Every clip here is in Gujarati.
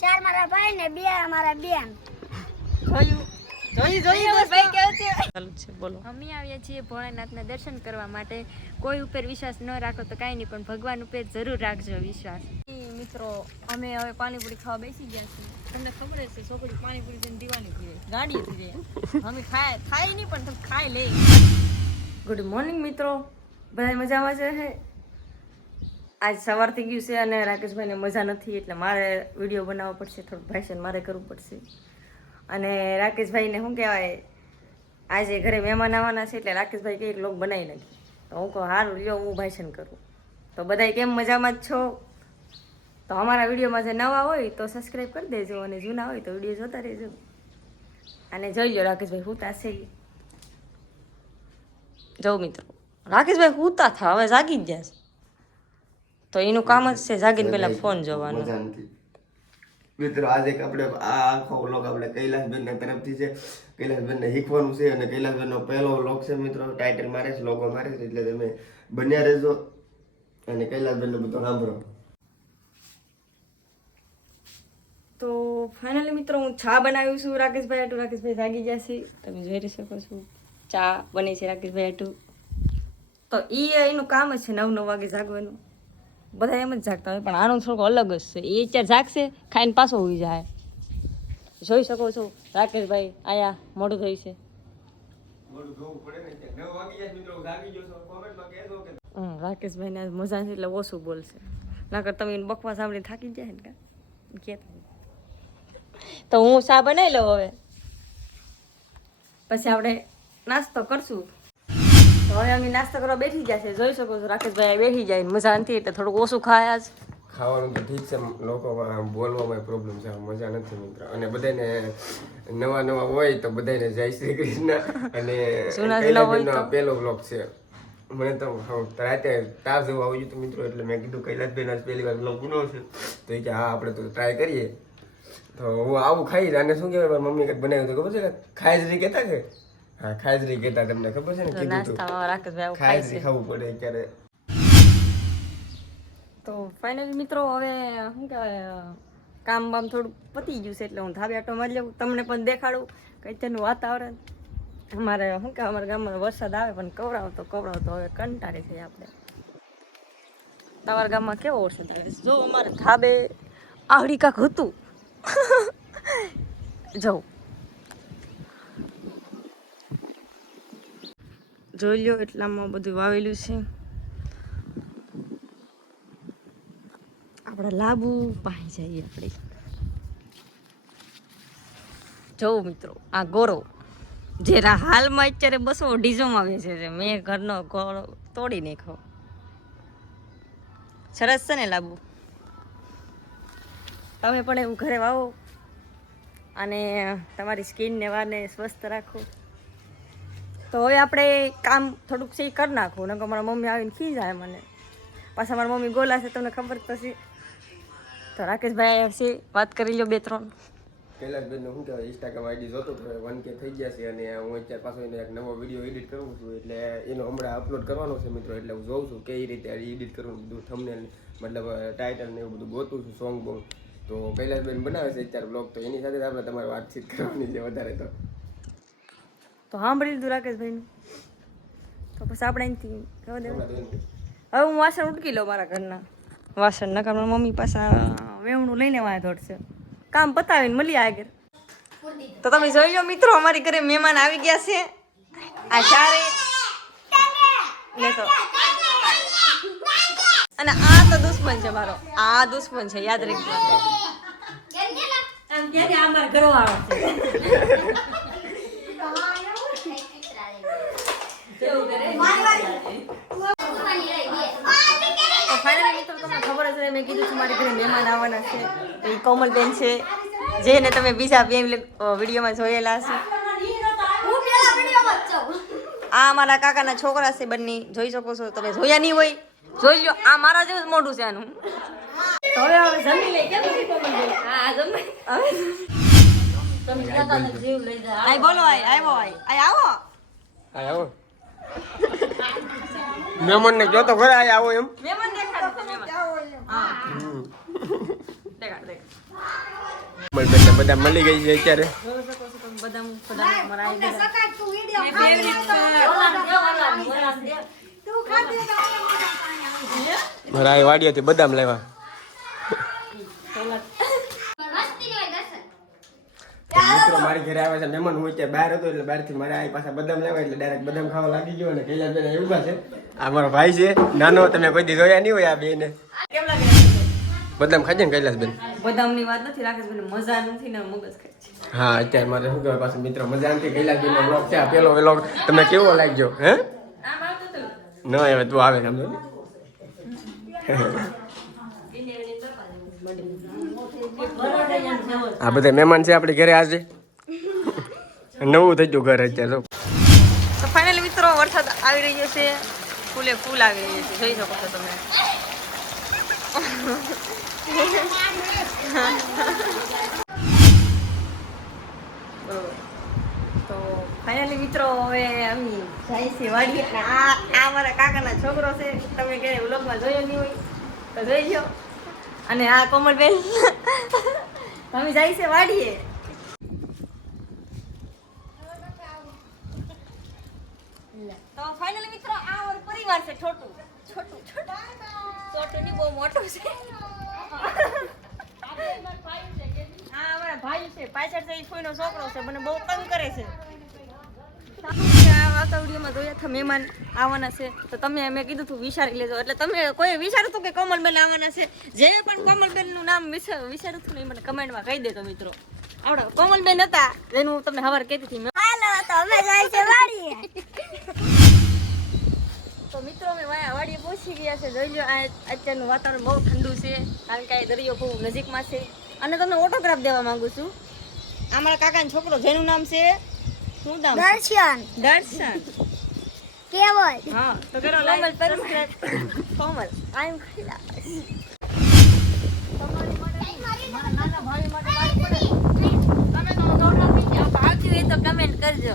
ચાર મારા ભાઈ ને બે મારા બેન. જોયું. જોઈ જોઈ ભાઈ કેવું છે. ચાલુ છે બોલો. અમે આવ્યા છીએ ભોળાનાથના દર્શન કરવા માટે. કોઈ ઉપર વિશ્વાસ ન રાખો તો કાંઈ નહીં પણ ભગવાન ઉપર જરૂર રાખજો વિશ્વાસ. મિત્રો અમે હવે પાણીપુરી ખાવા બેસી ગયા છીએ. તમને ખબર છોકરી પાણીપુરી થઈને દીવાની થઈ જાય ગાડી થઈ જાય અમે ખાય ખાય નહીં પણ તમે ખાઈ લે. ગુડ મોર્નિંગ મિત્રો. બધા મજામાં છે? આજ સવાર થઈ ગયું છે અને રાકેશભાઈને મજા નથી, એટલે મારે વીડિયો બનાવવો પડશે થોડું ભાષણ મારે કરવું પડશે. અને રાકેશભાઈને શું કહેવાય, આજે ઘરે મહેમાન આવવાના છે, એટલે રાકેશભાઈ કંઈક લોક બનાવી નથી તો હું કહું સારું લ્યો, હું ભાષણ કરું. તો બધાય કેમ મજામાં જ છો? તો અમારા વિડીયોમાં જે નવા હોય, તો સબસ્ક્રાઈબ કરી દેજો અને જૂના હોય, તો વીડિયો જોતા રહેજો. અને જોઈ લો રાકેશભાઈ હુતા છે. જો મિત્રો. રાકેશભાઈ હુતા થા, હવે જાગી જ ગયા છે. તો એનું કામ જ છે જાગીને પહેલા ફોન જોવાનો. મિત્રો આજે આપણે આ આખો વ્લોગ આપણે કૈલાસબેન ના તરફથી છે. કૈલાસબેન ને શીખવાનું છે અને કૈલાસબેન નો પહેલો વ્લોગ છે મિત્રો. ટાઇટલ મારે છે લોગો મારે છે એટલે તમે બન્યા રહેજો અને કૈલાસબેન નો બધો સાંભળો. તો ફાઇનલી મિત્રો હું ચા બનાવ્યું છું. રાકેશભાઈ આટું રાકેશભાઈ જાગી ગયા છે. તમે જોઈ શકો છો. ચા બને છે રાકેશભાઈ આટું તો એ એનું કામ જ છે નવ નવ વાગે જાગવાનું. બધા એમ જ જાગતા હોય પણ આનો થોડુંક અલગ જ છે. એ અત્યારે જાગશે ખાઈને પાછો હોઈ જાય. જોઈ શકો છો રાકેશભાઈ આયા મોડું થઈ છે. રાકેશભાઈ રાકેશભાઈને મજા છે એટલે ઓછું બોલશે. નકર તમે એને બકવા સાંભળીને થાકી જાય ને કે? કહેતા તો હું ચા બનાવી લઉં હવે? પછી આપણે નાસ્તો કરશું. હવે અમે નાસ્તો કરવા બેઠી ગયા છે. જોઈ શકો છો રાકેશભાઈ બેસી જાય મજા નથી એટલે થોડુંક ઓછું ખાય આજ. ખાવાનું તો ઠીક છે. લોકો બોલવામાં પ્રોબ્લેમ છે. મજા નથી મિત્ર. અને બધાને નવા નવા હોય તો બધાને જય શ્રી કૃષ્ણ. અને પેલો તો? પહેલો બ્લોગ છે. મને તો રાતે તાવ જેવું આવ્યું હતું મિત્રો એટલે મેં કીધું કૈલાસભાઈ આજ પહેલી વાર બ્લોગ ગુનો છે તો એ કે હા આપણે તો ટ્રાય કરીએ. તો હું આવું ખાઈ અને શું કહેવાય? મમ્મી કંઈક બનાવ્યું હતું ખબર છે? ખાઈ જ નહીં કહેતા કે? હા ખાજરી કહેતા તમને ખબર છે ને? તો કીધું તો. છે ખાવું પડે ક્યારે તો ફાઇનલી મિત્રો હવે શું કહેવાય કામ બામ થોડું પતી ગયું છે એટલે હું ધાબે આટો મારી લઉં. તમને પણ દેખાડું કે અત્યારનું વાતાવરણ. અમારે શું કહેવાય અમારા ગામમાં વરસાદ આવે પણ કવરાવતો કવરાવતો હવે કંટાળી થઈ આપણે. તમારા ગામમાં કેવો વરસાદ આવે? જો અમારે ધાબે આવડી કાંક હતું. જવું જોઈ લો એટલામાં બધું વાવેલું છે. આપણે લાબુ પાણી જઈએ આપણે. જોઉં મિત્રો, આ ગોરો. જે હાલમાં અત્યારે બસો ડીઝોમાં વેચે છે. મેં ઘરનો ગોળો તોડી નાખ્યો. સરસ છે ને લાબુ? તમે પણ એવું ઘરે વાવો અને તમારી સ્કિનને વાને સ્વસ્થ રાખો. તો હવે આપણે કામ થોડુંક છે એ કરી નાખવું નકર મારા મમ્મી આવીને ખી જાય મને. પાછા મારા મમ્મી ગોલા છે તમને ખબર તો છે. તો રાકેશભાઈ આવ્યા છે વાત કરી લો બે ત્રણ. કૈલાસબેનનું શું કહેવાય ઇન્સ્ટાગ્રામ આઈડી જોતો તો વન કે થઈ ગયા છે અને હું અત્યારે પાછો એને એક નવો વીડિયો એડિટ કરું છું, એટલે એનો હમણાં અપલોડ કરવાનો છે મિત્રો, એટલે હું જોઉં છું કઈ રીતે એડિટ કરવું બધું થમને મતલબ ટાઇટલ ને એવું બધું ગોતું છું સોંગ બોંગ તો કૈલાસબેન બનાવે છે અત્યારે બ્લોગ તો એની સાથે આપણે તમારે વાતચીત કરવાની છે વધારે તો. તો સાંભળી લીધું રાકેશભાઈનું. તો પછી આપણે અહીંથી કહેવા દેવું હવે હું વાસણ ઉટકી લઉં મારા ઘરના. વાસણ ના કારણ મમ્મી પાસે વેવણું લઈને વાય દોડશે કામ પતાવીને મળીએ આગળ તો તમે જોઈ લો મિત્રો અમારી ઘરે મહેમાન આવી ગયા છે. આ ચારે. ને તો. અને આ તો દુશ્મન છે મારો. આ દુશ્મન છે યાદ રાખજો. આમ ક્યારે આ મારા ઘરવાળો છે કેવું કરે? તો ફાઇનલી મિત્રો તમને ખબર જ છે મેં કીધું છું મારી ઘરે મહેમાન આવવાના છે તો એ કોમલબેન છે જેને તમે બીજા બે વિડીયોમાં જોયેલા છે આ મારા કાકાના છોકરા છે બંને જોઈ શકો છો તમે જોયા નહીં હોય જોઈ લો આ મારા જેવું જ મોઢું છે આનું. તો હવે હવે જમી લે કેમ નથી કોમલબેન હા જમી. હવે તમે કહેતા હતા જીવ લઈ જા આય બોલો આય આવ્યો આય આય આવો. મહેમાનને કહો તો આ આવો એમ. મહેમાન દેખાડો મહેમાન હા દેખાડ દેખાડ બેન ને બધા મળી ગઈ છે અત્યારે. મારા આ વાડીઓથી બદામ લેવા મિત્રો મારી ઘરે આવે છે, મહેમાન હું ત્યાં બહાર હતો એટલે બહારથી મારે આવી પાસે બદામ લેવા એટલે ડાયરેક્ટ બદામ ખાવા લાગી ગયો અને કૈલાસ બેન એવું છે. આ મારો ભાઈ છે, નાનો, તમે કોઈ દી જોયા નહીં હોય આ બેને. કેમ લાગે? બદામ ખાજે ને કૈલાસ બેન બદામની વાત નથી રાકેશ બેન મજા નથી ને મગજ ખાય છે. હા અત્યારે મારે શું કહેવાય પાછું મિત્રો મજા નથી કૈલાસ બેન બ્લોગ છે પેલો પેલો વેલો તમને કેવો લાગ્યો હે? આમ આવતું ન આવે તું આવે સમજો. આ બધા મહેમાન છે આપણે ઘરે આજે. નવું થઈ ગયું ઘર અત્યારે તો ફાઇનલી મિત્રો વરસાદ આવી રહ્યો છે. ફૂલે ફૂલ આવી રહ્યો છે. જોઈ શકો છો તમે. તો ફાઇનલી મિત્રો, હવે અમે જાય છે વાડીએ. આ આ કાકાના છોકરો છે, તમે ક્યારેય વ્લોગમાં જોયો નહીં હોય, તો જોઈ લો અને આ કોમલબેન તમે જાય છે વાડીએ. તો ફાઇનલી મિત્રો, આ પરિવાર છે, છોટું. છોટું છોટું. બહુ મોટું છે. અમારા ભાઈ છે પાછળ છોકરો છે મને બહુ તંગ કરે છે આ વાતાવરણમાં મહેમાન આવવાના છે તો તમે મેં કીધું હતું વિચારી લેજો એટલે તમે કોઈ વિચાર્યું હતું કે કોમલબેન આવવાના છે જે પણ કોમલબેનનું નામ વિચાર- વિચાર્યું હતું ને મને કમેન્ટમાં કહી દેજો મિત્રો આવડો કોમલબેન હતા એનું હું તમને હવાર કહેતી હતી હાલો તો તો મિત્રો અમે વાયા વાડીએ પહોંચી ગયા છે. જોઈ લો આ અત્યારનું વાતાવરણ બહુ ઠંડુ છે. કારણ કે આ દરિયો બહુ નજીકમાં છે. અને તમને ઓટોગ્રાફ દેવા માંગુ છું. આ મારા કાકાનો છોકરો જેનું નામ છે? શું નામ? દર્શન. દર્શન. કેવલ. હા તો કરો લાઈક સબસ્ક્રાઇબ કોમલ. આઈ એમ ખૈલા ભાવતી હોય તો કમેન્ટ કરજો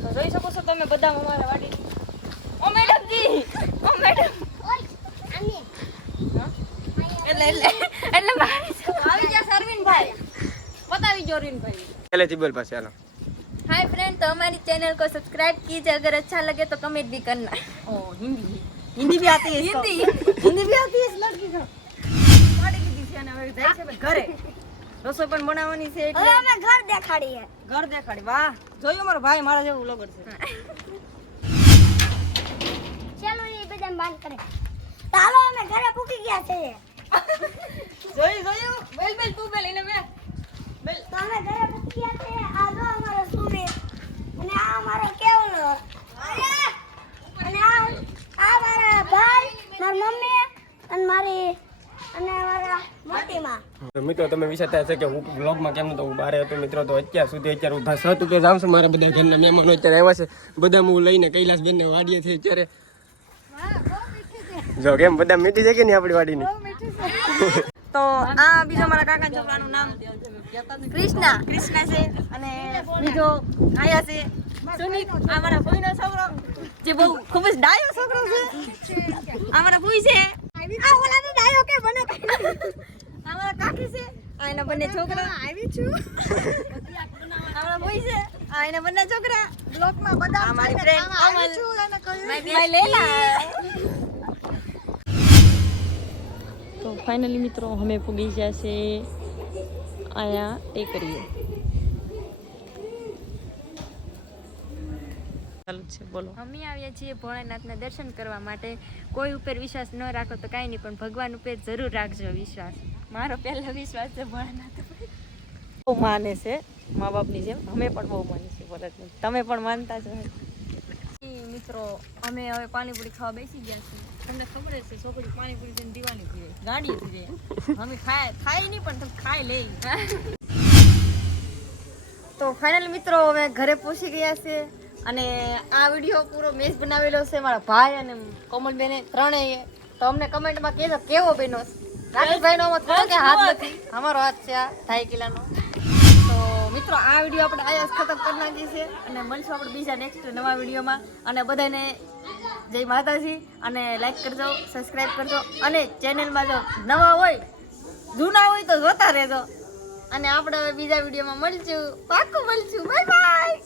તો જોઈ શકો છો તમે બધા અમારા વાડી ઓ મેડમજી ઓ મેડમ એટલે એટલે એટલે મારી આવી ગયા સરવીનભાઈ બતાવી જો રવીનભાઈ પહેલેથી બોલ પાસે હાલો हाय फ्रेंड तो हमारी चैनल को सब्सक्राइब कीजिए अगर अच्छा लगे तो कमेंट भी करना ओ हिंदी हिंदी भी आती है इसको हिंदी हिंदी भी आती है इस लड़की को પાડી દીધી છે અને હવે જાય છે ભાઈ ઘરે રસોઈ પણ બનાવવાની છે હવે એટલે અમે ઘર દેખાડીએ ઘર દેખાડી વાહ જોયું મારો ભાઈ મારા જેવું લગડ છે ચાલો એ બધા બંધ કરે ચાલો અમે ઘરે પૂકી ગયા છે જોયું જોયું બેલ બેલ તું બેલ એને બેલ બેલ તો અમે ઘરે પૂકી ગયા આ જો અમારો સુરેશ અને આ અમારો કેવલો. અને આ આ મારા ભાઈ મારી મમ્મી અને મારી અને મારા મોટી માં તો મિત્રો તમે વિચારતા હશે કે હું બ્લોગમાં કેમ તો હું બહાર હતો મિત્રો તો અત્યાર સુધી અત્યારે હું સત રૂપિયા જાઉં છું. મારા બધા ઘરના મહેમાનો અત્યારે આવ્યા છે. બધા હું લઈને કૈલાસ બેનને વાડીએ છે અત્યારે. જો કેમ બધા મીઠી છે કે નહીં આપણી વાડીની? તો આ બીજો મારા કાકા છોકરાનું નામ કૃષ્ણા. કૃષ્ણા છે અને બીજો આયા છે સુનિત અમારા મારા ભાઈનો છોકરો. જે બહુ ખૂબ જ ડાયો છોકરો છે. અમારા મારા છે. આ ઓલાનો ડાયો કે બને અમારા કાકી છે. આ એના બંને છોકરા. આવી છું. અમારા મારા છે. આ એના બંને છોકરા. બ્લોકમાં બધા અમારી મારી ફ્રેન્ડ અમલ મારી લેલા તો ફાઇનલી મિત્રો અમે પૂગી ગયા છે. અહીંયા ટેકરીએ ચાલુ છે બોલો. અમે આવ્યા છીએ ભોળાનાથના દર્શન કરવા માટે. કોઈ ઉપર વિશ્વાસ ન રાખો તો કાંઈ નહીં પણ ભગવાન ઉપર જરૂર રાખજો વિશ્વાસ. મારો પહેલો વિશ્વાસ છે ભોળાનાથ બહુ માને છે મા બાપની જેમ. અમે પણ બહુ માની છીએ ભરતને તમે પણ માનતા છો મિત્રો અમે હવે પાણીપુરી ખાવા બેસી ગયા છીએ. તમને ખબર છે છોકરી પાણીપુરી છે દીવાની પીવે ગાડી પીવે અમે ખાય ખાય નહીં પણ તમે ખાઈ લઈ તો ફાઇનલ મિત્રો હવે ઘરે પહોંચી ગયા છે અને આ વીડિયો પૂરો મેચ બનાવેલો છે મારા ભાઈ અને કોમલબેને ત્રણેય તો અમને કમેન્ટમાં કહેજો કેવો બન્યો રાકેશભાઈનો આમાં થોડો કે હાથ નથી? અમારો હાથ છે આ ઢાઈ કિલાનો. તો મિત્રો આ વીડિયો આપણે આયા ખતમ કરી નાખીએ છીએ અને મળશું આપણે બીજા નેક્સ્ટ નવા વિડીયોમાં. અને બધાને જય માતાજી અને લાઈક કરજો સબસ્ક્રાઈબ કરજો અને ચેનલમાં જો નવા હોય, જૂના હોય તો જોતા રહેજો. અને આપણે બીજા વિડીયોમાં મળશું. પાકું મળશું. Bye bye